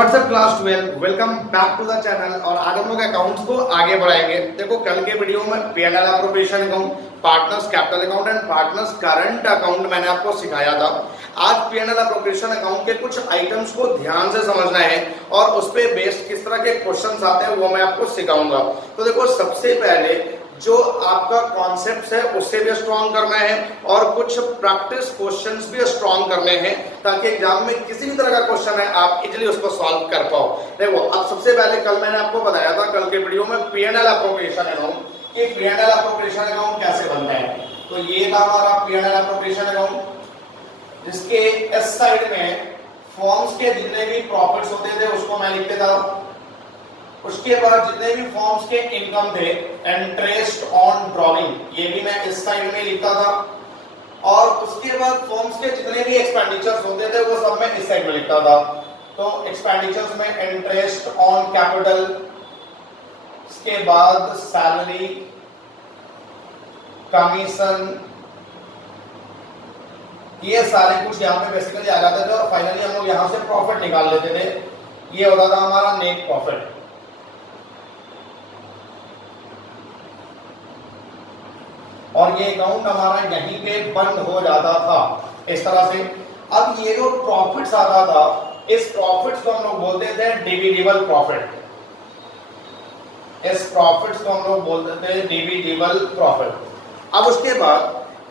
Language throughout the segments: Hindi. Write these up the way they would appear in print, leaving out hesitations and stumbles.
WhatsApp class 12 welcome back to the channel. और आज हम लोग अकाउंट्स को आगे बढ़ाएंगे। देखो कल के वीडियो में P&L appropriation account, partners capital account and partners current account मैंने आपको सिखाया था। आज P&L एप्रोप्रिएशन अकाउंट के कुछ आइटम्स को ध्यान से समझना है और उस पे बेस्ड किस तरह के क्वेश्चंस आते हैं वो मैं आपको सिखाऊंगा। तो देखो सबसे पहले जो आपका कॉन्सेप्ट है उससे भी स्ट्रॉन्ग करना है और कुछ प्रैक्टिस क्वेश्चंस भी स्ट्रॉन्ग करने हैं ताकि एग्जाम में किसी भी तरह का क्वेश्चन है आप इजीली उसको सॉल्व कर पाओ। देखो अब सबसे पहले कल मैंने आपको बताया था कल के वीडियो में P&L एप्रोप्रिएशन अकाउंट कि P&L एप्रोप्रिएशन अकाउंट कैसे बनता है। तो ये था हमारा P&L एप्रोप्रिएशन अकाउंट जिसके इस साइड में फॉर्म्स के जितने भी प्रॉफिट्स होते थे उसको मैं लिखते था। उसके बाद जितने भी फॉर्म्स के इनकम थे इंटरेस्ट ऑन ड्रॉइंग ये भी मैं इस साइड में लिखता था। और उसके बाद फॉर्म्स के जितने भी एक्सपेंडिचर्स होते थे वो सब मैं इस साइड में लिखता था। तो एक्सपेंडिचर्स में इंटरेस्ट ऑन कैपिटल, उसके बाद सैलरी, कमीशन, ये सारे कुछ यहाँ पे बेसिकली आ जाते थे और फाइनली हम लोग यहाँ से प्रॉफिट निकाल लेते थे। ये होता था हमारा नेट प्रॉफिट। और ये अकाउंट हमारा यहीं पे बंद हो जाता था इस तरह से। अब ये जो प्रॉफिट्स आता था इस प्रॉफिट्स को हम लोग बोलते थे डिविजिबल प्रॉफिट। इस प्रॉफिट्स को हम लोग बोलते थे डिविजिबल प्रॉफिट। अब उसके बाद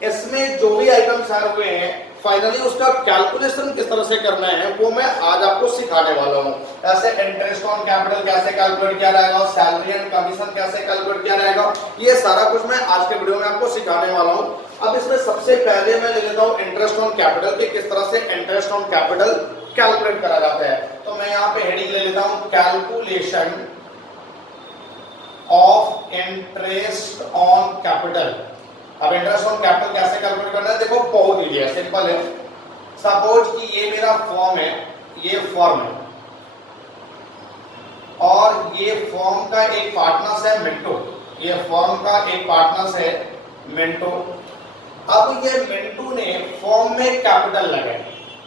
इसमें जो भी आइटम्स ऐड हुए हैं फाइनली उसका कैलकुलेशन किस तरह से करना है वो मैं आज आपको सिखाने वाला हूँ। ऐसे इंटरेस्ट ऑन कैपिटल कैसे कैलकुलेट किया जाएगा, सैलरी एंड कमीशन कैसे कैलकुलेट किया जाएगा, ये सारा कुछ मैं आज के वीडियो में आपको सिखाने वाला हूँ। अब इसमें सबसे पहले मैं ले लेता हूँ इंटरेस्ट ऑन कैपिटल के किस तरह से इंटरेस्ट ऑन कैपिटल कैलकुलेट करा जाता है। तो मैं यहाँ पे हेडिंग ले लेता हूँ calculation of interest on capital. अब इंटरेस्ट ऑन कैपिटल कैसे कैलकुलेट करना है देखो बहुत इजी है, सिंपल है। सपोज कि ये मेरा फॉर्म है, ये फॉर्म है और ये फॉर्म का एक पार्टनर्स है मिंटो। ये फॉर्म का एक पार्टनर्स है मिंटो। अब ये मिंटू ने फॉर्म में कैपिटल लगाया,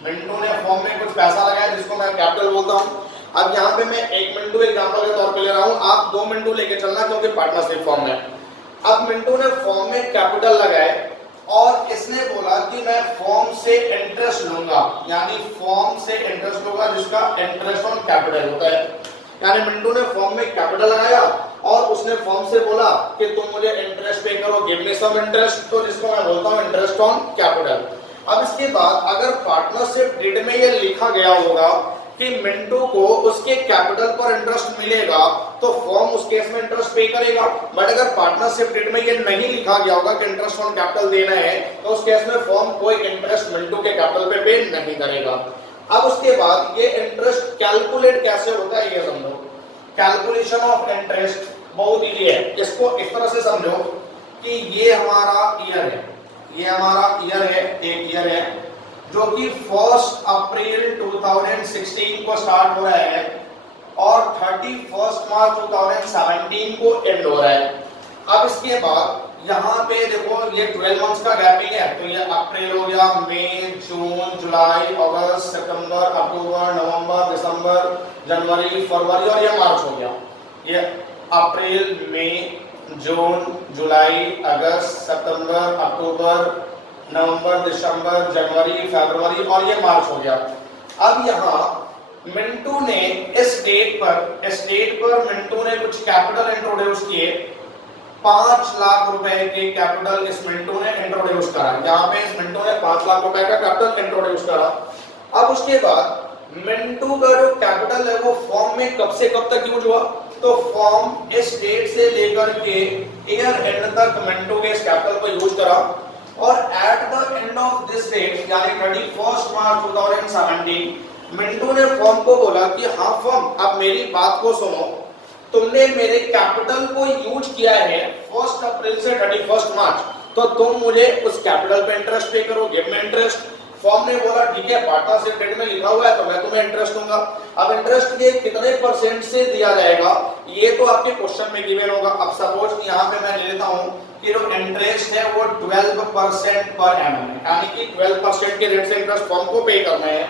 मिंटू ने फॉर्म में कुछ पैसा लगाया जिसको मैं कैपिटल बोलता हूँ। अब यहाँ पे मैं एक मिंटू एग्जाम्पल के तौर पे ले रहा हूँ, आप 2 मिंटू लेके चलना क्योंकि पार्टनरशिप फॉर्म है। अब मिंटू ने फॉर्म में कैपिटल लगाए और इसने बोला कि मैं फॉर्म से इंटरेस्ट लूंगा, यानी फॉर्म से इंटरेस्ट लूंगा जिसका इंटरेस्ट ऑन कैपिटल होता है। यानी मिंटू ने फॉर्म में कैपिटल लगाया और उसने फॉर्म से बोला कि तुम मुझे इंटरेस्ट पे करो, गिव मी सम इंटरेस्ट, तो जिसको मैं बोलता हूँ इंटरेस्ट ऑन कैपिटल। अब इसके बाद अगर पार्टनरशिप डीड में ये लिखा गया होगा कि मिंटू को उसके कैपिटल पर इंटरेस्ट मिलेगा तो फॉर्म उस केस में इंटरेस्ट पे करेगा। बट अगर पार्टनरशिप डीड में ये नहीं लिखा गया होगा कि इंटरेस्ट ऑन कैपिटल देना है तो उस केस में फॉर्म कोई इंटरेस्ट मिंटू के कैपिटल पे नहीं करेगा। अब उसके बाद ये इंटरेस्ट कैलकुलेट कैसे होता है ये समझो। कैलकुलेशन ऑफ इंटरेस्ट बहुत इजी है। इसको इस तरह से समझो कि ये हमारा ईयर है, ये हमारा ईयर है, एक ईयर है जो कि 1 अप्रैल 2016 को स्टार्ट हो रहा है और 31 मार्च 2017 को एंड हो रहा है। अब इसके बाद यहाँ पे देखो ये 12 मंथ्स का गैपिंग है, तो ये अप्रैल हो गया, मई, जून, जुलाई, अगस्त, सितंबर, अक्टूबर, नवंबर, दिसंबर, जनवरी, फरवरी और ये मार्च हो गया। ये अप्रैल, मई, जून, जुलाई, अगस्त, सितंबर, अक्टूबर, नवंबर, दिसंबर, जनवरी, फरवरी और ये मार्च हो गया। अब यहाँ मिंटू ने इस डेट पर मिंटू ने कुछ कैपिटल इंट्रोड्यूस किए। 5 लाख रुपए के कैपिटल इस मिंटू ने इंट्रोड्यूस करा। यहाँ पे इस मिंटू ने 5 लाख रुपए का कैपिटल इंट्रोड्यूस करा। अब उसके बाद मिंटू का जो कैपिटल है वो फॉर्म में कब से कब तक यूज हुआ, तो फॉर्म इस डेट से लेकर के ईयर एंड तक मिंटू ने इस कैपिटल को यूज करा और at the end of this date यानी 31 मार्च 2017 मिंटू ने फॉर्म को बोला कि हाँ फॉर्म अब मेरी बात को सुनो, तुमने मेरे कैपिटल को यूज किया है 1 अप्रैल से 31 मार्च, तो तुम मुझे उस कैपिटल पे इंटरेस्ट पे करो, गिव मी इंटरेस्ट। फॉर्म ने बोला ठीक है पार्टनरशिप डेट में लिखा हुआ है तो मैं तुम्हें इंटरेस्ट दूंगा। अब इंटरेस्ट ये कितने परसेंट से दिया जाएगा ये तो आपके क्वेश्चन में गिवन होगा। अब सपोज यहाँ पे मैं ले लेता हूँ कि जो इंटरेस्ट है वो 12% पर एनम है, यानी कि 12% के रेट से इंटरेस्ट फर्म को पे करना है।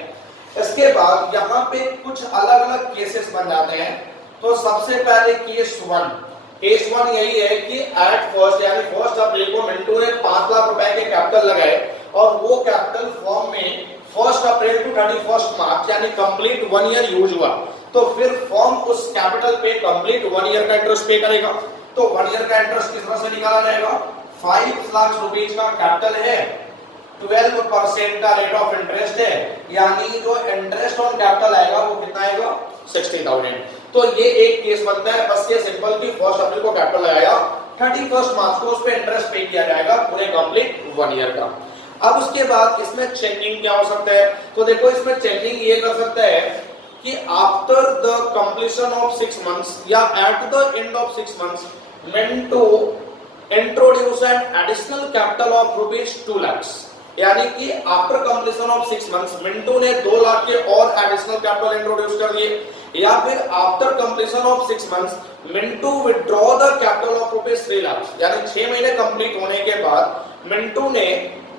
इसके बाद यहाँ पे कुछ अलग अलग केसेस बन जाते हैं। तो सबसे पहले केस वन यही है कि एट फर्स्ट यानी फर्स्ट अप्रैल को मिंटू ने 5 लाख रुपए के कैपिटल लगाए और वो कैपिटल फॉर्म में 1 अप्रैल टू 31 मार्च यानी कंप्लीट 1 ईयर यूज हुआ। तो फिर फॉर्म उस कैपिटल पे कंप्लीट 1 ईयर का इंटरेस्ट पे करेगा। तो 1 ईयर का इंटरेस्ट किस तरह से निकाला जाएगा? 5 लाख रुपीज का कैपिटल है, 12% का रेट ऑफ इंटरेस्ट है, यानी जो इंटरेस्ट ऑन कैपिटल आएगा वो कितना आएगा? 60,000। तो ये एक केस बनता है। बस ये सिंपल कि 1 अप्रैल को कैपिटल लगाया, 31 मार्च को उस पे इंटरेस्ट पे किया जाएगा पूरे कंप्लीट 1 ईयर का। अब उसके बाद इसमें चेंजिंग क्या हो सकता है? तो देखो इसमें चेंजिंग ये कर सकता है कि after the completion of 6 months या at the end of 6 months Mintu introduce an additional capital of ₹2 lakh, यानी कि after completion of 6 months Mintu ने 2 लाख के और एडिशनल कैपिटल इंट्रोड्यूस कर दिए, या फिर after completion of 6 months Mintu withdraw the capital of ₹3 lakh, यानी 6 महीने कंप्लीट होने के बाद मिंटू ने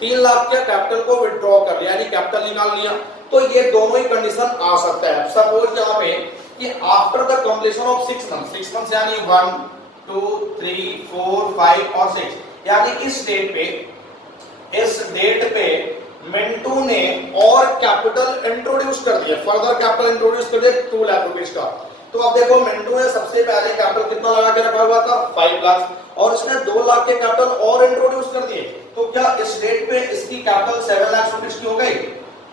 3 लाख के कैपिटल को विथड्रॉ कर लिया, यानी कैपिटल निकाल लिया। तो ये दोनों ही कंडीशन आ सकता है। सपोज यहाँ पे कि after the completion of 6 months यानी 1 2 3 4 5 और 6, यानी इस डेट पे मिंटू ने और कैपिटल इंट्रोड्यूस कर दिया, फर्दर कैपिटल इंट्रोड्यूस कर दिया 2 लाख रुपीस का। तो अब देखो मिंटू ने सबसे पहले कैपिटल कितना लगा के रखा हुआ था? 5 लाख, और इसने 2 लाख के कैपिटल और इंट्रोड्यूस कर दिए। तो क्या इस डेट पे इसकी कैपिटल 7 लाख रुपीस की हो गई?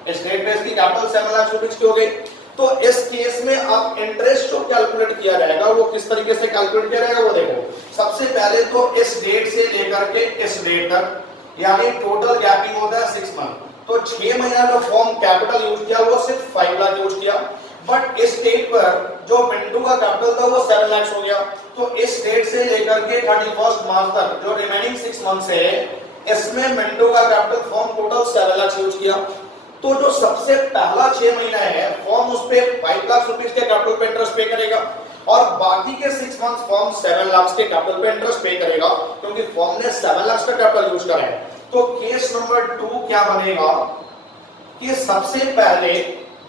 इस डेट पे इसकी कैपिटल 7 लाख रुपीस की हो गई। तो इस केस में अब इंटरेस्ट जो कैलकुलेट किया जाएगा वो किस तरीके से कैलकुलेट किया जाएगा वो देखो। सबसे पहले तो इस डेट से लेकर के इस डेट तक, यानी टोटल गैपिंग होता है 6 मंथ। तो 6 महीना में फॉर्म कैपिटल यूज किया वो सिर्फ 5 लाख यूज किया, बट इस डेट पर जो मिंटू का कैपिटल था वो 7 लाख हो गया। तो इस डेट से लेकर के 31 मार्च तक जो रिमेनिंग 6 मंथ्स है इसमें मिंटू का capital form total 7 lakh use किया। तो जो सबसे पहला 6 महीना है फॉर्म उस पे 5 लाख रुपीस के कैपिटल पे इंटरेस्ट पे करेगा, और बाकी के 6 मंथ्स फॉर्म 7 लाख के कैपिटल पे इंटरेस्ट पे करेगा, क्योंकि फॉर्म ने 7 लाख का कैपिटल यूज करा है। तो केस नंबर 2 क्या बनेगा कि सबसे पहले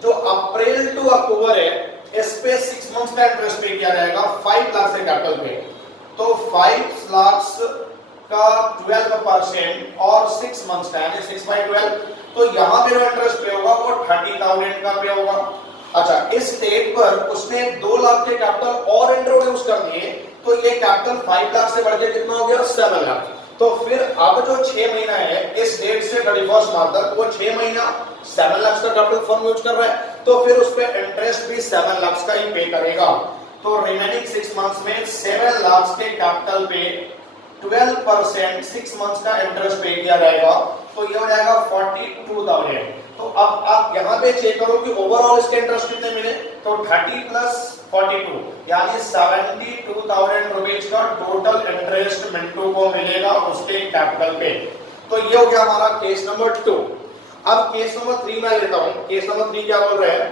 जो अप्रैल टू अक्टूबर है इस पे 6 मंथ्स का इंटरेस्ट पे किया जाएगा 5 लाख से कैपिटल पे। तो 5 लाख का 12% और 6 मंथ्स का यानी 6 by 12, तो यहाँ पे जो इंटरेस्ट पे होगा वो 30,000 का पे होगा। अच्छा, इस डेट पर उसने 2 लाख के कैपिटल और इंट्रोड्यूस कर दिए, तो ये कैपिटल 5 लाख से बढ़ के कितना हो गया? 7 लाख। तो फिर अब जो 6 महीना है इस डेट से 31 मार्च तक वो 6 महीना 7 लाख का कैपिटल फॉर्म यूज कर रहा है, तो फिर उस पे इंटरेस्ट भी 7 लाख का ही पे करेगा। तो रिमेनिंग 6 मंथ्स में 7 लाख के कैपिटल पे 12% 6 मंथ्स का इंटरेस्ट पे किया जाएगा, तो ये हो जाएगा 42,000। तो अब आप यहाँ पे चेक करो कि ओवरऑल इसके इंटरेस्ट कितने मिले, तो 30 प्लस 42 यानी 72,000 रुपीज का टोटल इंटरेस्ट मिंटू को मिलेगा उसके कैपिटल पे। तो ये हो गया हमारा केस नंबर 2। अब केस नंबर 3 मैं लेता हूँ। केस नंबर 3 क्या बोल रहे हैं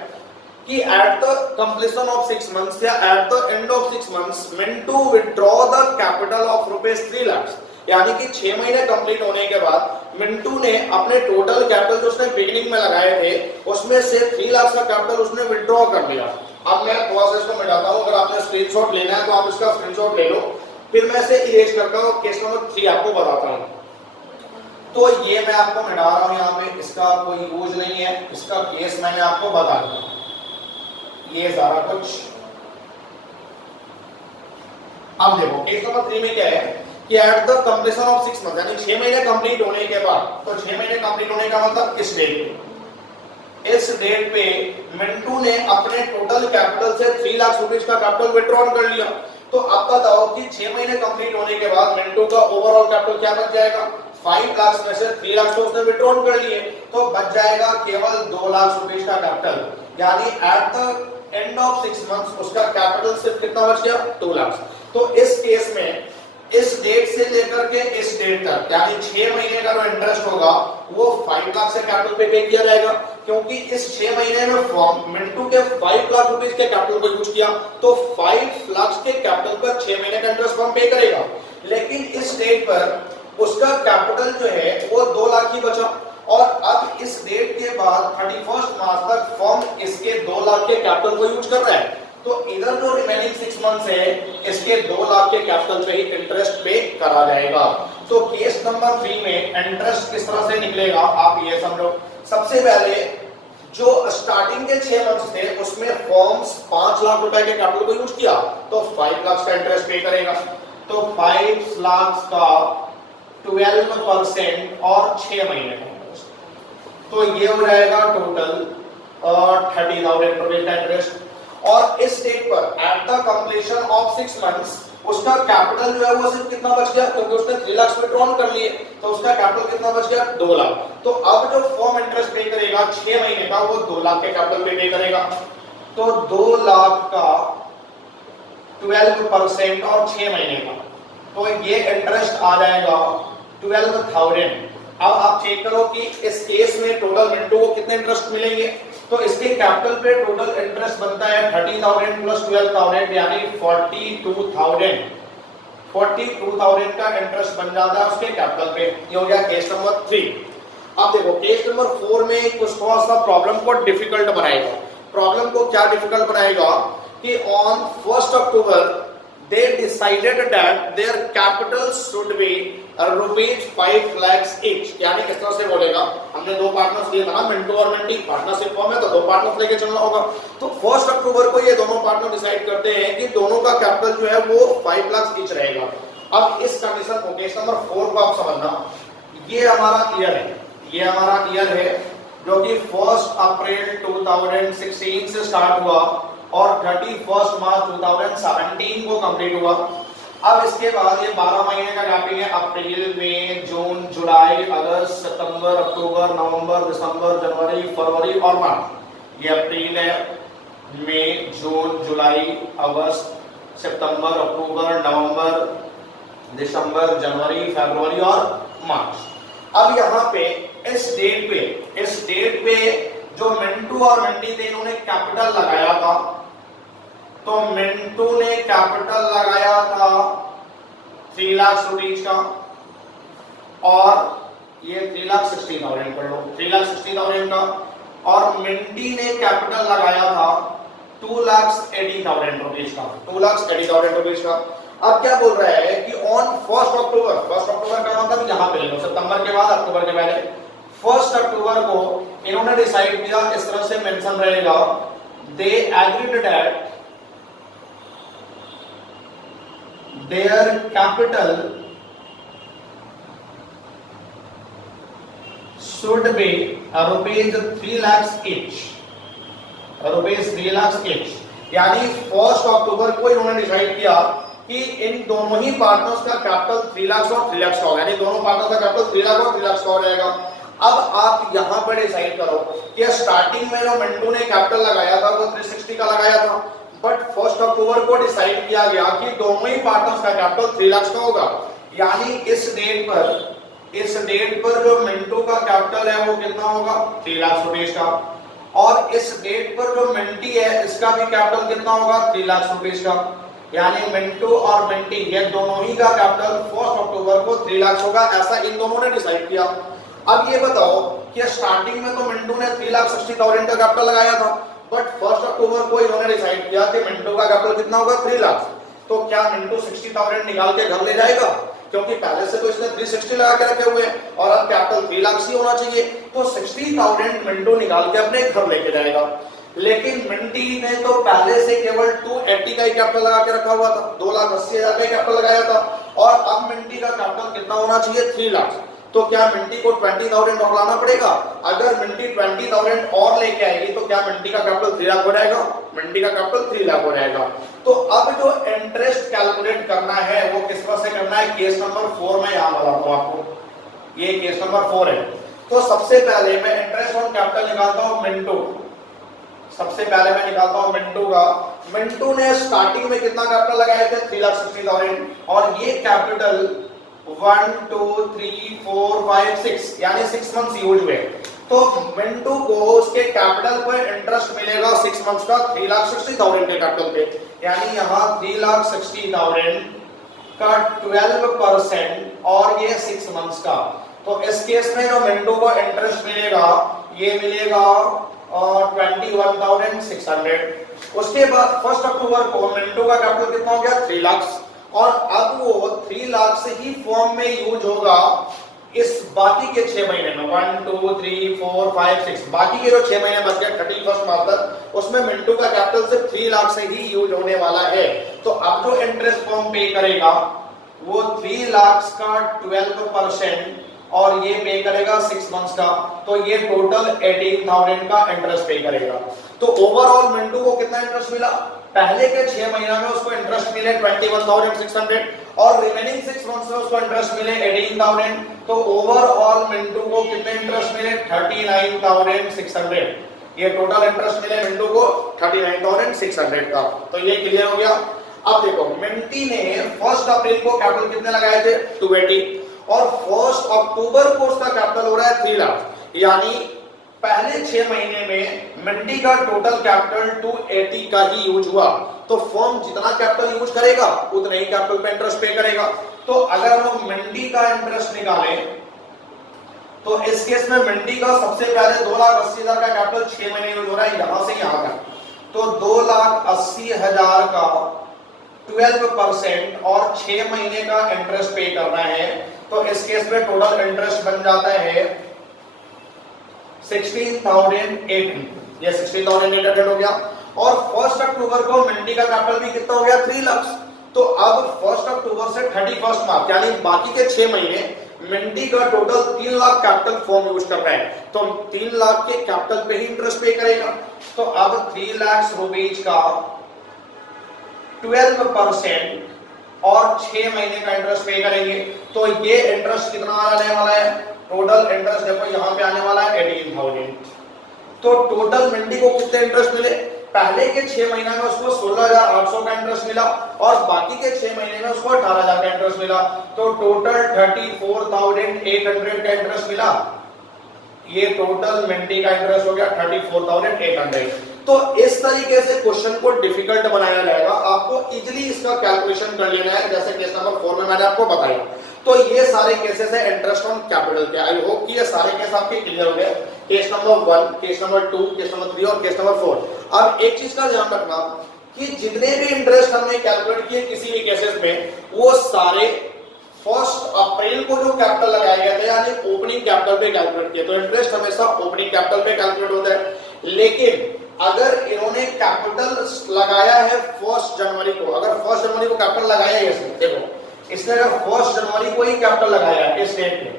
कि at the completion of 6 months या at the end of 6 months Mintu withdraw the capital of ₹3 lakh, यानी कि 6 महीने कंप्लीट होने के बाद मिंटू ने अपने टोटल कैपिटल जो उसने बिगिनिंग में लगाए थे उसमें से 3 लाख का कैपिटल उसने विथड्रॉ कर लिया। अब मैं प्रोसेस को मिटाता हूं, अगर आपने स्क्रीनशॉट लेना है तो आप इसका स्क्रीनशॉट ले लो, फिर मैं इसे इरेज करता हूं, केस नंबर 3 आपको बताता हूं। तो ये मैं आपको मिटा रहा हूं, यहाँ पे इसका कोई यूज नहीं है, इसका केस मैंने आपको बता दिया। ये सारा कुछ अब देखो केस नंबर 3 में क्या है कि at the completion of 6 month यानी 6 महीने कंप्लीट होने के बाद, तो 6 महीने कंप्लीट होने का मतलब इस डेट पे मिंटू ने अपने टोटल कैपिटल से 3 लाख रुपीस का कैपिटल विथड्रॉ कर लिया। तो अब बताओ कि 6 महीने कंप्लीट होने के बाद मिंटू का ओवरऑल कैपिटल क्या बच जाएगा? 5 लाख में से 3 लाख तो उसने विथड्रॉ कर लिए, तो बच जाएगा केवल 2 लाख रुपीस का कैपिटल, यानी eight the end of 6 months उसका कैपिटल सिर्फ कितना बच गया? 2 लाख। तो इस केस में इस डेट से लेकर के इस डेट तक यानी 6 महीने का जो इंटरेस्ट होगा वो 5 लाख से कैपिटल पे किया जाएगा, क्योंकि इस 6 महीने में फॉर्म मिंटू के 5 लाख रुपीस के कैपिटल को यूज किया, तो 5 लाख के कैपिटल पर 6 महीने का इंटरेस्ट फॉर्म पे करेगा। लेकिन इस डेट पर उसका कैपिटल जो है वो 2 लाख ही बचा, और अब इस डेट के बाद 31 मार्च तक फॉर्म लाख के कैपिटल को यूज कर रहा है, तो इधर जो रिमेनिंग 6 मंथ्स है इसके 2 लाख के कैपिटल पे ही इंटरेस्ट पे करा जाएगा। तो केस नंबर 3 में इंटरेस्ट किस तरह से निकलेगा आप ये समझो। सबसे पहले जो स्टार्टिंग के 6 मंथ्स थे उसमें फॉर्म्स 5 लाख रुपए के कैपिटल को यूज किया तो 5 लाख का इंटरेस्ट पे करेगा। तो 5 लाख का 12% और 6 महीने का इंटरेस्ट, तो ये हो जाएगा टोटल 30,000 रुपए का इंटरेस्ट। और इस डेट पर eight the completion of 6 months उसका कैपिटल जो है वो सिर्फ कितना बच गया, क्योंकि उसने 3 लाख विड्रॉन कर लिए तो उसका कैपिटल कितना बच गया 2 लाख। तो अब जो फॉर्म इंटरेस्ट पे करेगा 6 महीने का वो 2 लाख के कैपिटल पे करेगा। तो 2 लाख का 12% और 6 महीने का, तो ये इंटरेस्ट आ जाएगा 12,000। अब आप चेक करो कि इस केस में टोटल मिंटू को कितने इंटरेस्ट मिलेंगे। तो इसके कैपिटल पे टोटल इंटरेस्ट बनता है 30,000 प्लस 12,000 यानी 42,000। 42,000 का इंटरेस्ट बन जाता है उसके कैपिटल पे। ये हो गया केस नंबर 3। अब देखो केस नंबर 4 में कुछ थोड़ा सा प्रॉब्लम को डिफिकल्ट बनाएगा। प्रॉब्लम को क्या डिफिकल्ट बनाएगा कि on 1 October they decided that their capital should be rupees 5 lakhs each। यानी किस तरह से बोलेगा, हमने 2 पार्टनर्स लिए था ना, मिंटू और मिंटी, पार्टनरशिप फॉर्म है तो 2 पार्टनर्स लेके चलना होगा। तो 1 अक्टूबर को ये दोनों पार्टनर डिसाइड करते हैं कि दोनों का कैपिटल जो है वो 5 लाख ईच रहेगा। अब इस कंडीशन को केस नंबर 4 को आप समझना, ये हमारा ईयर है, ये हमारा ईयर है जो कि 1 अप्रैल 2016 से स्टार्ट हुआ और 31 मार्च 2017 को कंप्लीट हुआ। अब इसके बाद ये 12 महीने का गैपिंग है, अप्रैल मई जून जुलाई अगस्त सितंबर अक्टूबर नवंबर दिसंबर जनवरी फरवरी और मार्च। ये अप्रैल है, मई जून जुलाई अगस्त सितंबर अक्टूबर नवंबर दिसंबर जनवरी फरवरी और मार्च। अब यहाँ पे इस डेट पे जो मिंटू और मिंटी थे इन्होंने कैपिटल लगाया था, तो मिंटू ने कैपिटल लगाया था 3 लाख रुपीज का और ये 3,60,000 कर लो, 3,60,000 का, और मिंटी ने कैपिटल लगाया था 2,80,000 रुपीज का, 2,80,000 रुपीज का। अब क्या बोल रहा है कि ऑन 1 अक्टूबर का मतलब यहाँ पे ले लो, सितंबर के बाद अक्टूबर के पहले 1 अक्टूबर को इन्होंने डिसाइड किया, इस तरह से मेंशन रहेगा, they agreed that their capital should be rupees 3 lakhs each, rupees 3 lakhs each। यानी 1 अक्टूबर को इन्होंने डिसाइड किया कि इन दोनों ही पार्टनर्स का कैपिटल 3 लाख और 3 लाख का होगा, यानी दोनों पार्टनर्स का कैपिटल 3 लाख और 3 लाख का हो जाएगा। अब आप यहां पर डिसाइड करो कि स्टार्टिंग में जो मिंटू ने कैपिटल लगाया था वो 360 का लगाया था, बट 1 अक्टूबर को डिसाइड किया गया कि दोनों ही पार्टनर्स का कैपिटल 3 लाख का होगा। यानी इस डेट पर जो मिंटू का कैपिटल है वो कितना होगा 3 लाख रुपीज का, और इस डेट पर जो मिंटी है इसका भी कैपिटल कितना होगा 3 लाख रुपीज का। यानी मिंटू और मिंटी ये दोनों ही का कैपिटल 1 अक्टूबर को 3 लाख होगा, ऐसा इन दोनों ने डिसाइड किया। अब ये बताओ कि स्टार्टिंग में तो मिंटू ने 3,60,000 का कैपिटल लगाया था, बट 1 अक्टूबर को इन्होंने डिसाइड किया कि मिंटू का कैपिटल कितना होगा 3 लाख। तो क्या मिंटू 60,000 निकाल के घर ले जाएगा, क्योंकि पहले से तो इसने 360 लगा के रखे हुए हैं और अब कैपिटल 3 लाख ही होना चाहिए, तो 60,000 मिंटू निकाल के अपने घर लेके जाएगा। लेकिन मिंटी ने तो पहले से केवल 280 का ही कैपिटल लगा के रखा हुआ था, 2,80,000 का कैपिटल लगाया था, और अब मिंटी का कैपिटल कितना होना चाहिए 3 लाख। तो क्या मिंटी को 20,000 और लाना पड़ेगा? अगर मिंटी 20,000 और लेके आएगी तो क्या मिंटी का कैपिटल 3 लाख हो जाएगा? मिंटी का कैपिटल 3 लाख हो जाएगा। तो अब जो इंटरेस्ट कैलकुलेट करना है वो किस तरह से करना है, केस नंबर 4 में यहां बताता हूं आपको। ये केस नंबर 4 है। तो सबसे पहले मैं इंटरेस्ट ऑन कैपिटल निकालता हूं मिंटू, सबसे पहले मैं निकालता हूं मिंटू का। मिंटू ने स्टार्टिंग में कितना कैपिटल लगाए थे 3,60,000, और ये कैपिटल 1 2 3 4 5 6 यानी 6 मंथ्स यूज हुए। तो मिंटू को उसके कैपिटल पर इंटरेस्ट मिलेगा 6 मंथ्स का 3,60,000 के कैपिटल पे, यानी यहाँ 3,60,000 का 12% और ये 6 मंथ्स का। तो इस केस में जो मिंटू को इंटरेस्ट मिलेगा ये मिलेगा 21,600। उसके बाद 1 अक्टूबर को मिंटू का कैपिटल कितना हो गया 3 लाख, और अब वो 3 लाख से ही फॉर्म में यूज होगा इस बाकी के 6 महीने में 1 2 3 4 5 6 बाकी के जो 6 महीने बच गए 31 मार्च तक, उसमें मिंटू का कैपिटल सिर्फ 3 लाख से ही यूज होने वाला है। तो अब जो इंटरेस्ट फॉर्म पे करेगा वो 3 लाख का 12% और ये पे करेगा 6 मंथ्स का, तो ये टोटल 18,000 का इंटरेस्ट पे करेगा। तो ओवरऑल मिंटू को कितना इंटरेस्ट मिला, पहले के 6 महीना में उसको इंटरेस्ट मिले 21,600 और रिमेनिंग 6 मंथ्स में उसको इंटरेस्ट मिले 18,000। तो ओवरऑल मिंटू को कितने इंटरेस्ट मिले 39,600। ये टोटल इंटरेस्ट मिले मिंटू को 39,600 का। तो ये क्लियर हो गया। अब देखो मिंटी ने 1 अप्रैल को कैपिटल कितने लगाए थे 280 और 1 अक्टूबर को उसका कैपिटल हो रहा है 3 लाख, यानी पहले 6 महीने में मिंटी का टोटल कैपिटल 280 का ही यूज हुआ। तो फर्म जितना कैपिटल यूज करेगा उतना ही कैपिटल पे इंटरेस्ट पे करेगा। तो अगर हम मिंटी का इंटरेस्ट निकालें तो इस केस में मिंटी का सबसे पहले 2,80,000 का कैपिटल 6 महीने यूज हो रहा है यहां से यहां तक, तो 2,80,000 का 12% और 6 महीने का इंटरेस्ट पे करना है। तो इस केस में टोटल इंटरेस्ट बन जाता है 16,800, ये 16,800 हो गया। और 1 अक्टूबर को मिंटी का कैपिटल भी कितना हो गया 3 लाख। तो अब 1 अक्टूबर से 31 मार्च यानी बाकी के 6 महीने मिंटी का total 3 lakh capital form use कर रहा है, तो 3 लाख के कैपिटल पे ही इंटरेस्ट पे करेगा। तो अब 3 लाख रुपीज का 12% और 6 महीने का इंटरेस्ट पे करेंगे। तो ये इंटरेस्ट कितना आने वाला है, टोटल इंटरेस्ट देखो यहां पे आने वाला है 18,000। तो टोटल मिंटी को कितने इंटरेस्ट मिले, पहले के 6 महीने में उसको 16,800 का इंटरेस्ट मिला और बाकी के 6 महीने में उसको 18,000 का इंटरेस्ट मिला। तो टोटल 34,800 का इंटरेस्ट मिला। ये टोटल मिंटी का इंटरेस्ट हो गया 34,800। तो इस तरीके से क्वेश्चन को डिफिकल्ट बनाया जाएगा, आपको इजीली इसका कैलकुलेशन कर लेना है जैसे केस नंबर 4 में मैंने आपको बताया। तो ये सारे केसेस है इंटरेस्ट ऑन कैपिटल के। आई होप कि ये सारे केस आपके क्लियर हो गए, case number 1, case number 2, case number 3 और केस नंबर 4। अब एक चीज का ध्यान रखना कि जितने भी इंटरेस्ट हमने कैलकुलेट किए किसी भी केसेस में, वो सारे 1 अप्रैल को जो कैपिटल लगाए गए थे यानी ओपनिंग कैपिटल पे कैलकुलेट किए। तो इंटरेस्ट हमेशा ओपनिंग कैपिटल पे कैलकुलेट होता है, लेकिन अगर इन्होंने कैपिटल लगाया है 1 जनवरी को, अगर 1 जनवरी को कैपिटल लगाया है इसने, देखो इसने अगर 1 जनवरी को ही कैपिटल लगाया है इस डेट पे,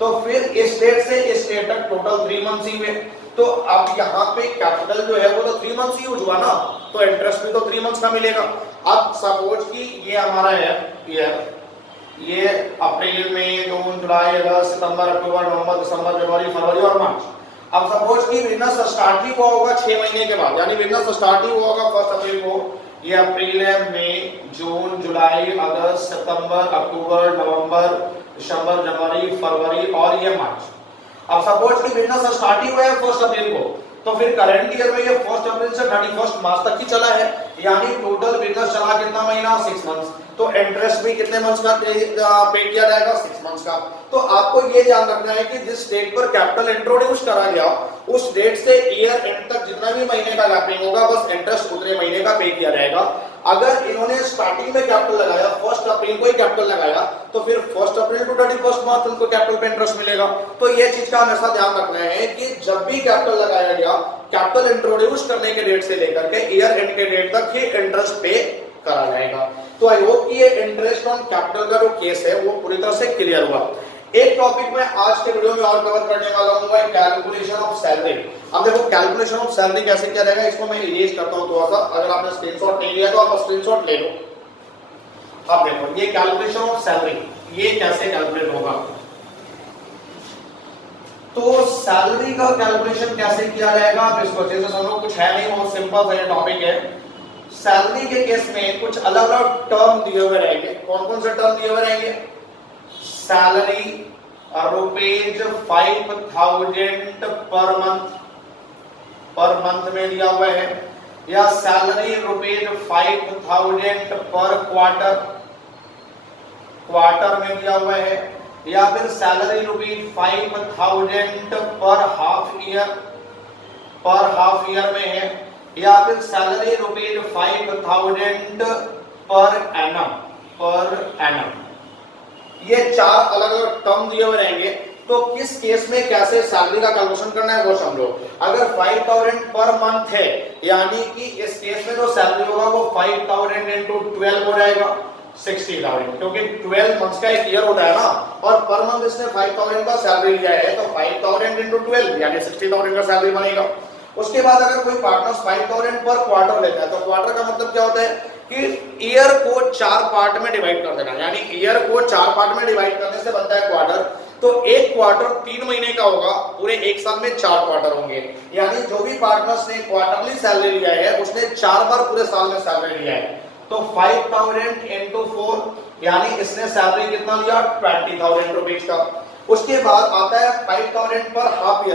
तो फिर इस डेट से इस डेट तक टोटल 3 मंथ्स ही हुए। तो अब यहाँ पे कैपिटल जो है वो तो 3 मंथ्स ही यूज हुआ ना, तो इंटरेस्ट भी तो 3 मंथ्स का मिलेगा। अब सपोज कि ये हमारा है ये अप्रैल, मई, जून, जुलाई, अगस्त, सितंबर, अक्टूबर, नवंबर, दिसंबर, जनवरी, फरवरी और मार्च। अब सपोज कि बिजनेस स्टार्ट ही हुआ होगा 6 महीने के बाद, यानी बिजनेस स्टार्ट ही हुआ होगा 1 अप्रैल को। ये अप्रैल है, मई, जून, जुलाई, अगस्त, सितंबर, अक्टूबर, नवंबर, दिसंबर, जनवरी, फरवरी और ये मार्च। अब सपोज कि बिजनेस स्टार्ट ही हुआ है 1 अप्रैल को, तो फिर करंट ईयर में ये 1 अप्रैल से 31 मार्च तक ही चला है, यानी टोटल बिजनेस चला कितना महीना 6 मंथ्स। तो इंटरेस्ट भी कितने मंथ्स का पे किया जाएगा 6 मंथ्स का। तो आपको ये ध्यान रखना है कि जिस डेट पर कैपिटल इंट्रोड्यूस करा गया उस डेट से ईयर एंड तक जितना भी महीने का गैपिंग होगा बस इंटरेस्ट उतने महीने का पे किया जाएगा। अगर इन्होंने स्टार्टिंग में कैपिटल लगाया 1 अप्रैल को ही कैपिटल लगाया, तो फिर 1 अप्रैल टू 31 मार्च उनको कैपिटल पे इंटरेस्ट मिलेगा। तो ये चीज का हमेशा ध्यान रखना है कि जब भी कैपिटल लगाया गया कैपिटल इंट्रोड्यूस करने के डेट से लेकर के ईयर एंड के डेट तक ही इंटरेस्ट पे करा जाएगा। तो आई होप कि ये इंटरेस्ट ऑन कैपिटल का जो केस है वो पूरी तरह से क्लियर हुआ। एक टॉपिक मैं आज के वीडियो में और कवर करने वाला हूं, वो है कैलकुलेशन ऑफ सैलरी। अब देखो कैलकुलेशन ऑफ सैलरी कैसे किया जाएगा, इसको मैं इरेज करता हूं थोड़ा सा। अगर आपने स्क्रीनशॉट नहीं लिया तो आप स्क्रीनशॉट ले लो। अब देखो ये कैलकुलेशन ऑफ सैलरी ये कैसे कैलकुलेट होगा। तो सैलरी का कैलकुलेशन कैसे किया जाएगा इसको अच्छे से समझो, कुछ है नहीं, बहुत सिंपल सा टॉपिक है। सैलरी के केस में कुछ अलग अलग टर्म दिए हुए रहेंगे। कौन कौन से टर्म दिए हुए रहेंगे, सैलरी रुपीज 5,000 पर मंथ में दिया हुआ है, या सैलरी रुपीज 5,000 पर क्वार्टर में दिया हुआ है, या फिर सैलरी रुपीज 5,000 पर हाफ ईयर पर हाफ ईयर में है, या फिर सैलरी ₹5,000 पर एनम। ये 4 अलग अलग टर्म दिए हुए रहेंगे। तो किस केस में कैसे सैलरी का कैलकुलेशन करना है वो समझो। अगर 5,000 पर मंथ है, यानी कि इस केस में जो सैलरी होगा वो 5,000 into 12 हो जाएगा 60,000, क्योंकि 12 मंथ्स का एक ईयर होता है ना, और पर मंथ इसने 5,000 का सैलरी लिया है, तो 5,000 into 12 यानी 60,000 का सैलरी बनेगा। उसके बाद अगर कोई पार्टनर्स 5,000 पर क्वार्टर लेता है, तो क्वार्टर का मतलब क्या होता है कि ईयर को 4 पार्ट में डिवाइड कर देना, यानी ईयर को 4 पार्ट में डिवाइड करने से बनता है क्वार्टर। तो एक क्वार्टर 3 महीने का होगा, पूरे एक साल में 4 क्वार्टर होंगे, यानी जो भी पार्टनर्स ने क्वार्टरली सैलरी लिया है उसने 4 बार पूरे साल में सैलरी लिया है। तो 5,000 into 4 यानी इसने सैलरी कितना लिया 20,000 रुपीज का। उसके बाद आता है 5,000 पर हाफ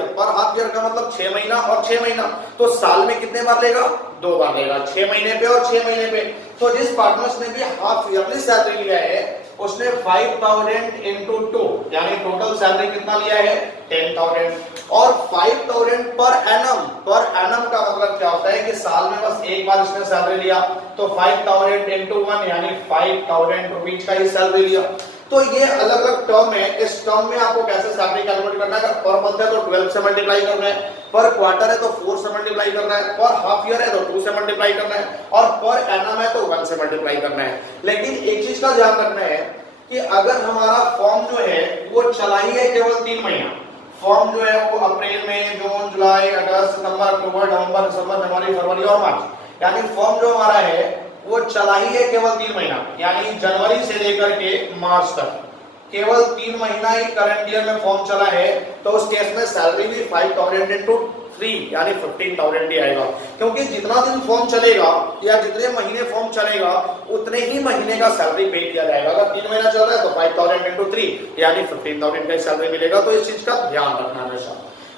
ईयर का मतलब 6 महीना और 6 महीना, तो साल में कितने बार लेगा 2 बार लेगा, 6 महीने पे और 6 महीने पे। तो जिस पार्टनर्स ने भी हाफ ईयरली सैलरी लिया है उसने 5,000 into 2 यानी टोटल सैलरी कितना लिया है 10,000, और 5,000 पर एनम का मतलब क्या होता है कि साल में बस एक बार इसने सैलरी लिया, तो 5,000 into 1 यानी 5,000 रुपीज का ही सैलरी लिया। तो ये अलग अलग टर्म है। इस टर्म में आपको कैसे सैलरी कैलकुलेट करना है, पर मंथ है तो 12 से मल्टीप्लाई करना है, पर क्वार्टर है तो 4 से मल्टीप्लाई करना है, पर हाफ ईयर है तो 2 से मल्टीप्लाई करना है, और पर एनम है तो 1 से मल्टीप्लाई करना है। लेकिन एक चीज का ध्यान रखना है कि अगर हमारा फॉर्म जो है वो चला ही है केवल 3 महीना, फॉर्म जो है वो अप्रैल, मई, जून, जुलाई, अगस्त, सितंबर, अक्टूबर, नवंबर, दिसंबर, जनवरी, फरवरी और मार्च, यानी फॉर्म जो हमारा है वो चला ही है केवल 3 महीना, यानी जनवरी से लेकर के मार्च तक केवल 3 महीना ही करंट ईयर में फॉर्म चला है, तो उस केस में सैलरी भी 5,000 into 3 यानी 15,000 ही आएगा, क्योंकि जितना दिन फॉर्म चलेगा या जितने महीने फॉर्म चलेगा उतने ही महीने का सैलरी पे किया जाएगा। अगर 3 महीना चल रहा है तो 5,000 into 3 यानी 15,000 का सैलरी मिलेगा। तो इस चीज का ध्यान रखना हमेशा।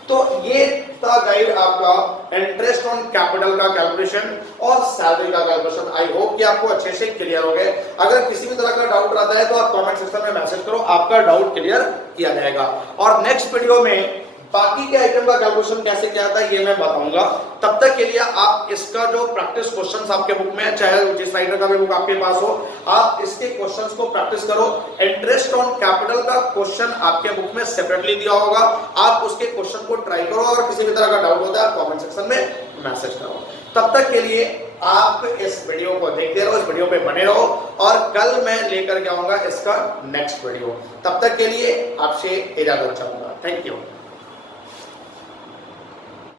तो ये था गाइड आपका इंटरेस्ट ऑन कैपिटल का कैलकुलेशन और सैलरी का कैलकुलेशन। आई होप कि आपको अच्छे से क्लियर हो गए। अगर किसी भी तरह का डाउट रहता है तो आप कमेंट सेक्शन में मैसेज करो, आपका डाउट क्लियर किया जाएगा। और नेक्स्ट वीडियो में बाकी के आइटम का कैलकुलेशन कैसे किया जाता है ये मैं बताऊंगा। तब तक के लिए आप इसका जो प्रैक्टिस क्वेश्चंस आपके बुक में, चाहे जिस राइटर का भी बुक आपके पास हो, आप इसके क्वेश्चंस को प्रैक्टिस करो। इंटरेस्ट ऑन कैपिटल का क्वेश्चन आपके बुक में सेपरेटली दिया होगा, आप उसके क्वेश्चन को ट्राई करो। और किसी भी तरह का डाउट होता है आप कमेंट सेक्शन में मैसेज करो। तब तक के लिए आप इस वीडियो को देखते रहो, इस वीडियो पे बने रहो, और कल मैं लेकर के आऊंगा इसका नेक्स्ट वीडियो। तब तक के लिए आपसे इजाजत चाहूंगा। Thank you.